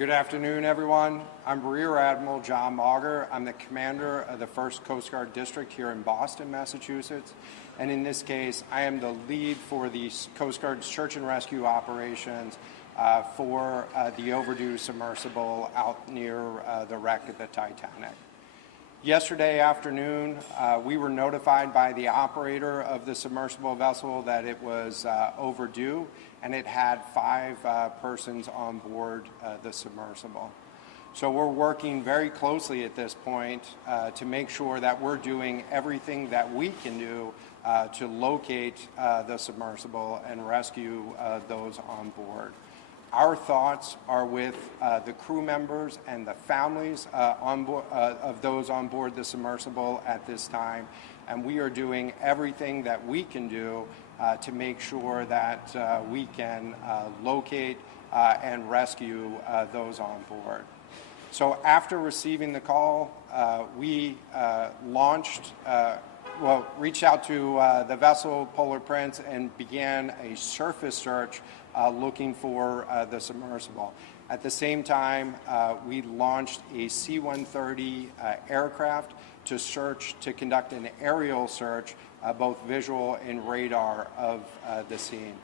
Good afternoon, everyone. I'm Rear Admiral John Mauger. I'm the commander of the 1st Coast Guard District here in Boston, Massachusetts. And in this case, I am the lead for the Coast Guard search and rescue operations for the overdue submersible out near the wreck of the Titanic. Yesterday afternoon, we were notified by the operator of the submersible vessel that it was overdue, and it had 5 persons on board the submersible. So we're working very closely at this point to make sure that we're doing everything that we can do to locate the submersible and rescue those on board. Our thoughts are with the crew members and the families of those on board the submersible at this time, and we are doing everything that we can do to make sure that we can locate and rescue those on board. So after receiving the call, we reached out to the vessel Polar Prince and began a surface search looking for the submersible. At the same time, we launched a C-130 aircraft to conduct an aerial search, both visual and radar, of the scene.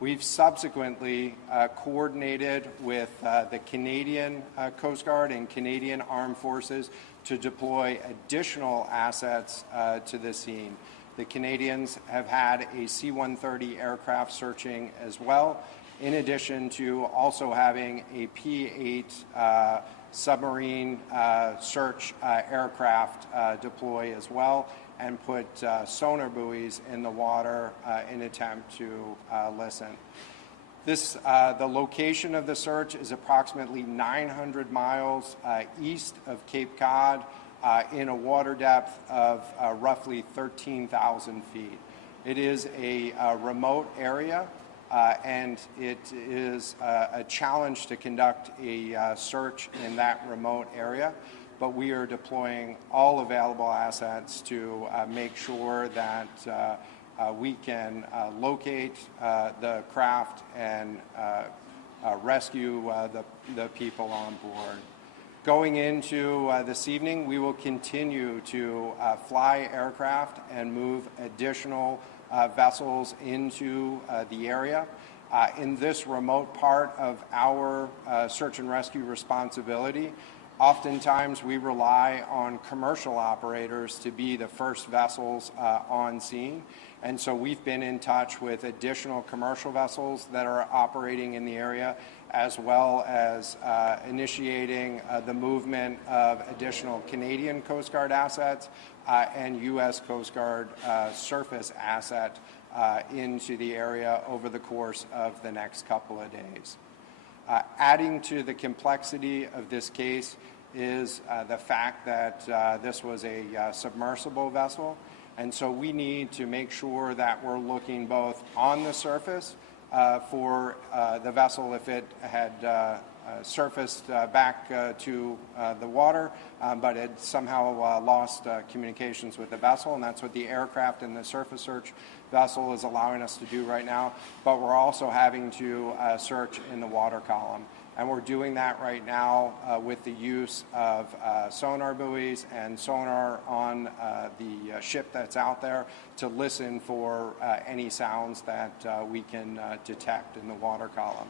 We've subsequently coordinated with the Canadian Coast Guard and Canadian Armed Forces to deploy additional assets to the scene. The Canadians have had a C-130 aircraft searching as well, in addition to also having a P-8 submarine search aircraft deploy as well, and put sonar buoys in the water in attempt to listen. The location of the search is approximately 900 miles east of Cape Cod in a water depth of roughly 13,000 feet. It is a remote area and it is a challenge to conduct a search in that remote area, but we are deploying all available assets to make sure that we can locate the craft and rescue the people on board. Going into this evening, we will continue to fly aircraft and move additional vessels into the area. In this remote part of our search and rescue responsibility, oftentimes we rely on commercial operators to be the first vessels on scene, and so we've been in touch with additional commercial vessels that are operating in the area, as well as initiating the movement of additional Canadian Coast Guard assets and U.S. Coast Guard surface asset into the area over the course of the next couple of days. Adding to the complexity of this case is the fact that this was a submersible vessel, and so we need to make sure that we're looking both on the surface for the vessel if it had surfaced back to the water, but had somehow lost communications with the vessel, and that's what the aircraft and the surface search vessel is allowing us to do right now. But we're also having to search in the water column, and we're doing that right now with the use of sonar buoys and sonar on the ship that's out there to listen for any sounds that we can detect in the water column.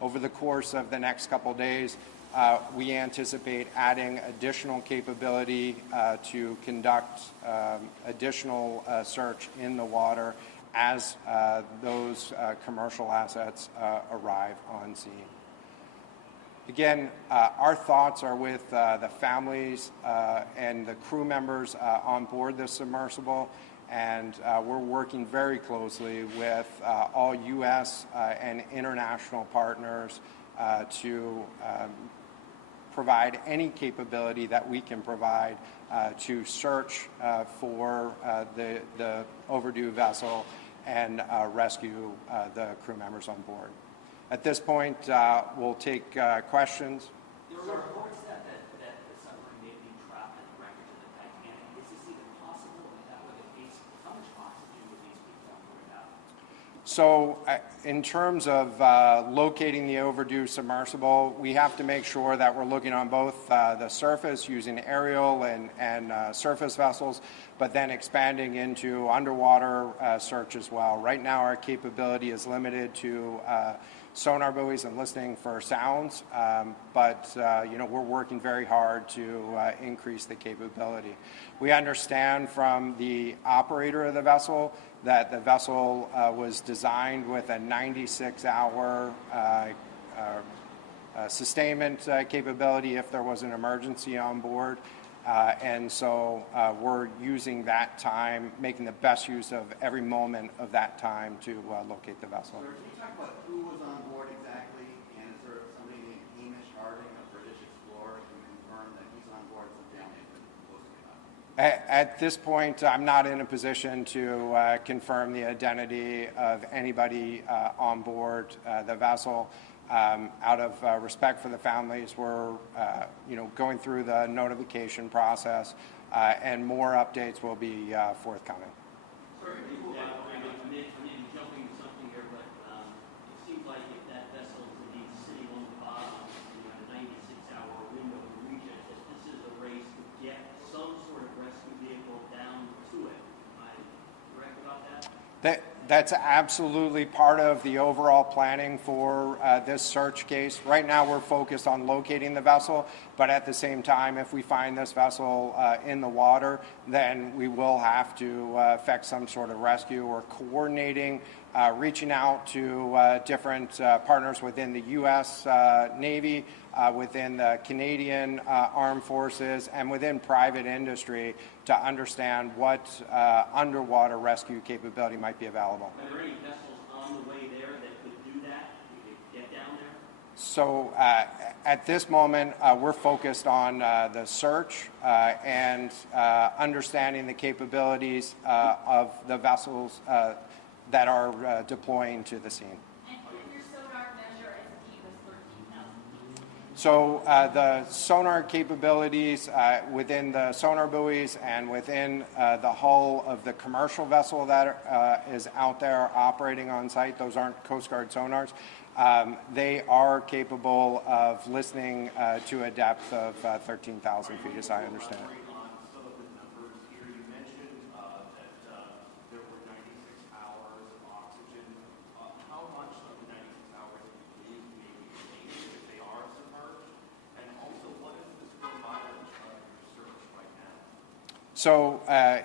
Over the course of the next couple days, we anticipate adding additional capability to conduct additional search in the water as those commercial assets arrive on scene. Again, our thoughts are with the families and the crew members on board this submersible, and we're working very closely with all U.S. and international partners to provide any capability that we can provide to search for the overdue vessel and rescue the crew members on board. At this point, we'll take questions. There were reports that the submarine may be trapped in the wreckage of the Titanic. Is this even possible? If that were the case, how much oxygen would these people on board have? So in terms of locating the overdue submersible, we have to make sure that we're looking on both the surface using aerial and surface vessels, but then expanding into underwater search as well. Right now our capability is limited to sonar buoys and listening for sounds, but we're working very hard to increase the capability. We understand from the operator of the vessel that the vessel was designed with a 96-hour sustainment capability if there was an emergency on board. And so we're using that time, making the best use of every moment of that time to locate the vessel. Sir, can you talk about who was on board exactly, and is there somebody named Hamish Harding, a British explorer, who confirmed that he's on board some family has been posting about it? At this point, I'm not in a position to confirm the identity of anybody on board the vessel. Out of respect for the families, we're going through the notification process, and more updates will be forthcoming. Sorry, I may be jumping to something here, but it seems like if that vessel is indeed sitting on the bottom in a 96-hour window to reach it, that this is a race to get some sort of rescue vehicle down to it. Am I correct about that? That's absolutely part of the overall planning for this search case. Right now we're focused on locating the vessel, but at the same time, if we find this vessel in the water, then we will have to effect some sort of rescue. We're coordinating, reaching out to different partners within the U.S. Navy, within the Canadian Armed Forces, and within private industry to understand what underwater rescue capability might be available. Are there any vessels on the way there that could do that? You could get down there? So at this moment, we're focused on the search and understanding the capabilities of the vessels that are deploying to the scene. And can your sonar measure as deep as 13,000 feet? So the sonar capabilities within the sonar buoys and within the hull of the commercial vessel that is out there operating on site, those aren't Coast Guard sonars, they are capable of listening to a depth of 13,000 feet, as I understand it. On some of the numbers here, you mentioned that there were 96 hours of oxygen. How much of the 96 hours do you believe may be saved if they are submerged? And also, what is the square mileage of your search right now? So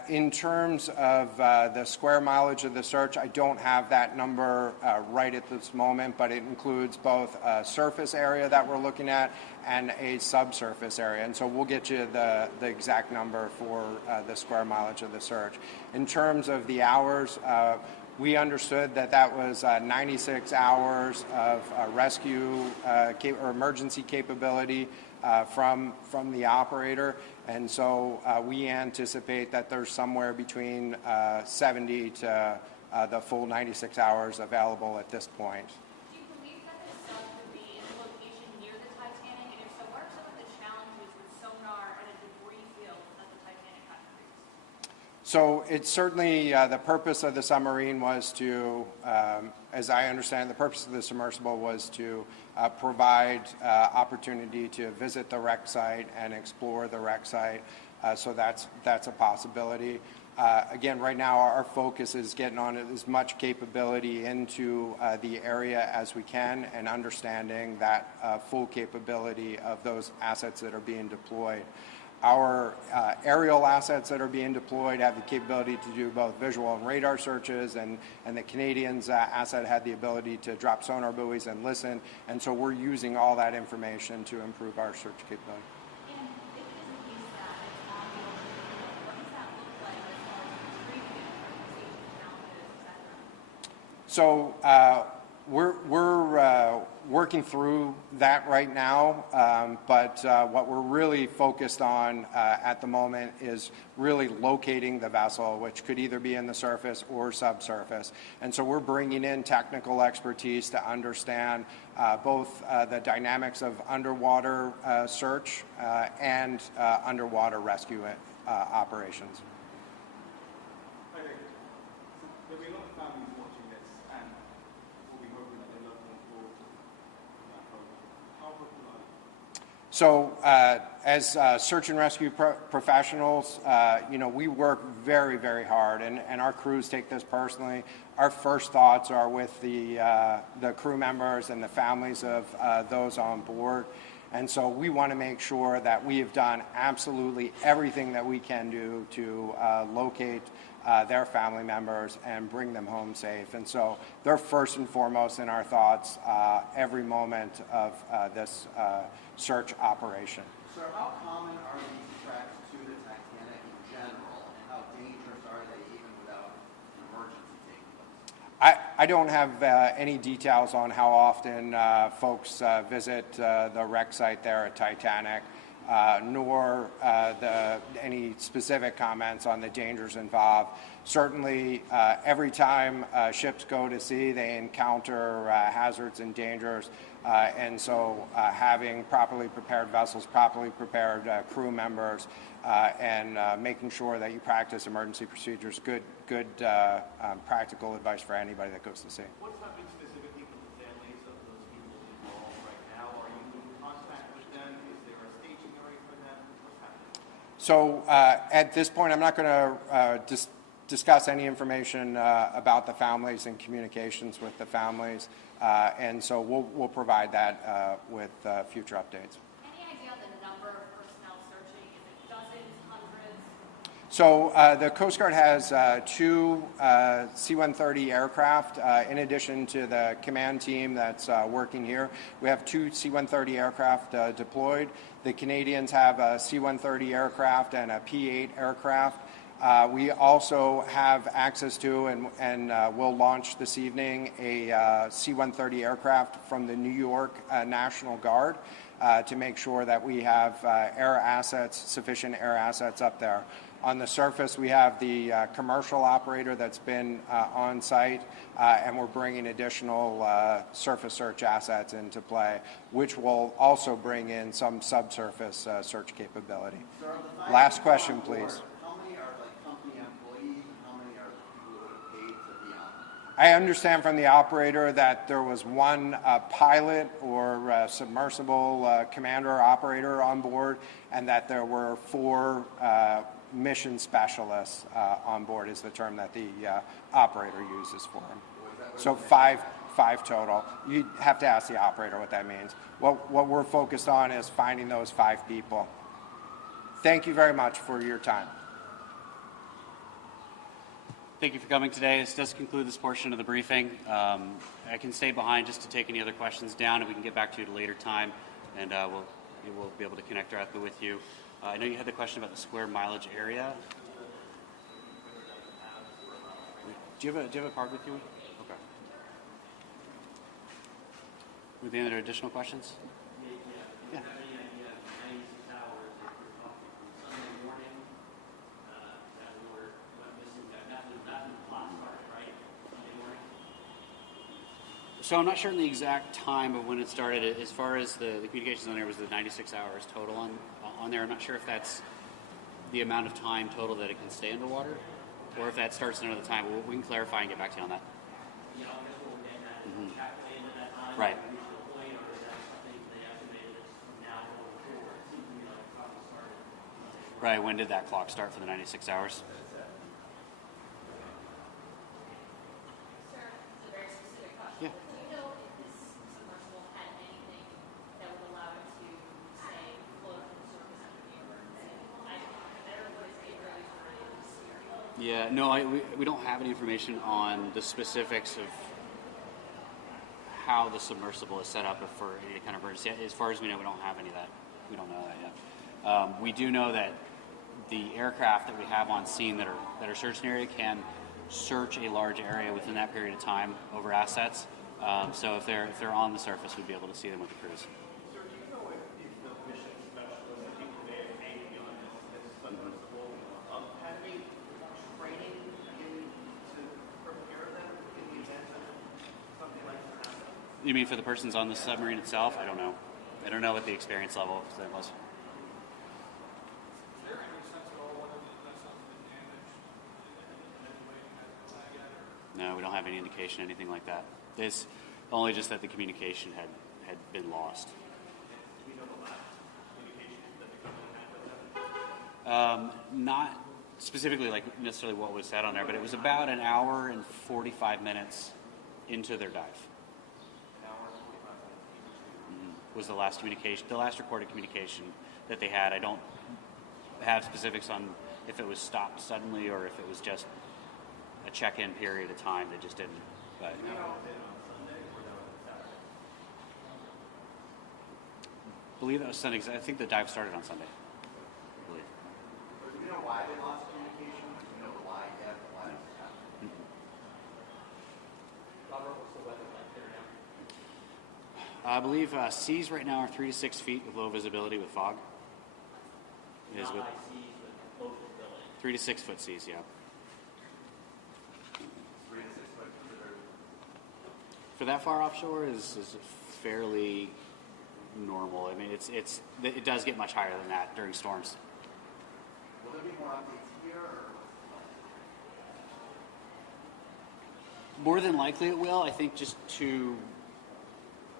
in terms of the square mileage of the search, I don't have that number right at this moment, but it includes both a surface area that we're looking at and a subsurface area. And so we'll get you the exact number for the square mileage of the search. In terms of the hours, we understood that was 96 hours of rescue or emergency capability from the operator, and so we anticipate that there's somewhere between 70 to the full 96 hours available at this point. Do you believe that this sub could be in a location near the Titanic? And if so, what are some of the challenges with sonar and a debris field that the Titanic had to face? So it's certainly the purpose of the submarine was to, as I understand, the purpose of the submersible was to provide opportunity to visit the wreck site and explore the wreck site. So that's a possibility. Again, right now our focus is getting on as much capability into the area as we can and understanding that full capability of those assets that are being deployed. Our aerial assets that are being deployed have the capability to do both visual and radar searches, and the Canadians' asset had the ability to drop sonar buoys and listen, and so we're using all that information to improve our search capability. And if it is a case that it's on the ocean, what does that look like as far as retrieving it, safety challenges, etc.? So we're working through that right now, but what we're really focused on at the moment is really locating the vessel, which could either be in the surface or subsurface. And so we're bringing in technical expertise to understand both the dynamics of underwater search and underwater rescue operations. Hi there. There'll be a lot of families watching this, and So as search and rescue professionals, we work very, very hard, and our crews take this personally. Our first thoughts are with the crew members and the families of those on board. And so we want to make sure that we have done absolutely everything that we can do to locate their family members and bring them home safe. And so they're first and foremost in our thoughts every moment of this search operation. Sir, how common are these tracks to the Titanic in general, and how dangerous are they even without an emergency taking place? I don't have any details on how often folks visit the wreck site there at Titanic, nor any specific comments on the dangers involved. Certainly, every time ships go to sea, they encounter hazards and dangers, and so having properly prepared vessels, properly prepared crew members, and making sure that you practice emergency procedures, good practical advice for anybody that goes to sea. What's happening specifically with the families of those people involved right now? Are you in contact with them? Is there a staging area for them? What's happening? So at this point, I'm not going to discuss any information about the families and communications with the families, and so we'll provide that with future updates. Any idea on the number of personnel searching? Is it dozens, hundreds? So the Coast Guard has two C-130 aircraft. In addition to the command team that's working here, we have two C-130 aircraft deployed. The Canadians have a C-130 aircraft and a P-8 aircraft. We also have access to and will launch this evening a C-130 aircraft from the New York National Guard to make sure that we have sufficient air assets up there. On the surface, we have the commercial operator that's been on site, and we're bringing additional surface search assets into play, which will also bring in some subsurface search capability. Sir, of the 5 Last people question, on board, please. How many are company employees, and how many are people who are paid to be on? I understand from the operator that there was one pilot or submersible commander or operator on board, and that there were 4 mission specialists on board is the term that the operator uses for them. So five total. You have to ask the operator what that means. What we're focused on is finding those 5 people. Thank you very much for your time. Thank you for coming today. This does conclude this portion of the briefing. I can stay behind just to take any other questions down, and we can get back to you at a later time, and we'll be able to connect directly with you. I know you had the question about the square mileage area. Do you have a card with you? Okay. Were there any other additional questions? Yeah. So I'm not sure on the exact time of when it started. As far as the communications on there was the 96 hours total on there. I'm not sure if that's the amount of time total that it can stay underwater, or if that starts another time. We can clarify and get back to you on that. Mm-hmm. Right. Right. When did that clock start for the 96 hours? Sir, it's a very specific question. Yeah. Do you know if this submersible had anything that would allow it to, say, float to the surface under the emergency? I don't know. What is the earliest time? Yeah, no, we don't have any information on the specifics of how the submersible is set up for any kind of emergency. As far as we know, we don't have any of that. We don't know that yet. We do know that the aircraft that we have on scene that are searched in area can search a large area within that period of time over assets. So if they're on the surface, we'd be able to see them with the crews. Sir, do you know if the mission specialists, the people who may have made on this submersible, had any training to prepare them in the event of something like that happening? You mean for the persons on the submarine itself? I don't know. I don't know what the experience level of that was. Is there any sense at all whether the vessel's been damaged in any way as I gather? No, we don't have any indication, anything like that. It's only just that the communication had been lost. Not specifically like necessarily what was said on there, but it was about an hour and 45 minutes into their dive. Was the last communication, the last recorded communication that they had. I don't have specifics on if it was stopped suddenly or if it was just a check-in period of time that just didn't. But I believe that was Sunday. I think the dive started on Sunday. I believe. Do you know why they lost communication? Do you know the why yet? Why this happened? Robert, what's the weather like there now? I believe seas right now are 3 to 6 feet with low visibility with fog. It is Not with high seas, but low visibility. 3 to 6 foot seas, yeah. 3 to 6 foot considered. For that far offshore is fairly normal. I mean, it does get much higher than that during storms. Will there be more updates here, or More than likely it will. I think just to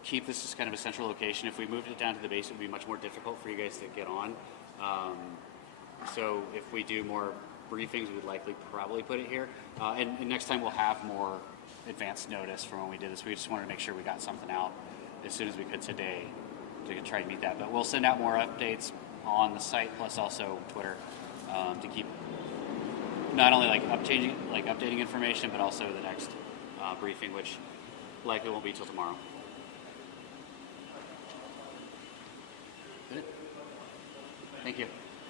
keep this as kind of a central location. If we moved it down to the base, it would be much more difficult for you guys to get on. So if we do more briefings, we would likely probably put it here. And next time we'll have more advanced notice from when we did this. We just wanted to make sure we got something out as soon as we could today to try to meet that. But we'll send out more updates on the site plus also Twitter to keep not only updating information, but also the next briefing, which likely won't be till tomorrow. Good. Thank you.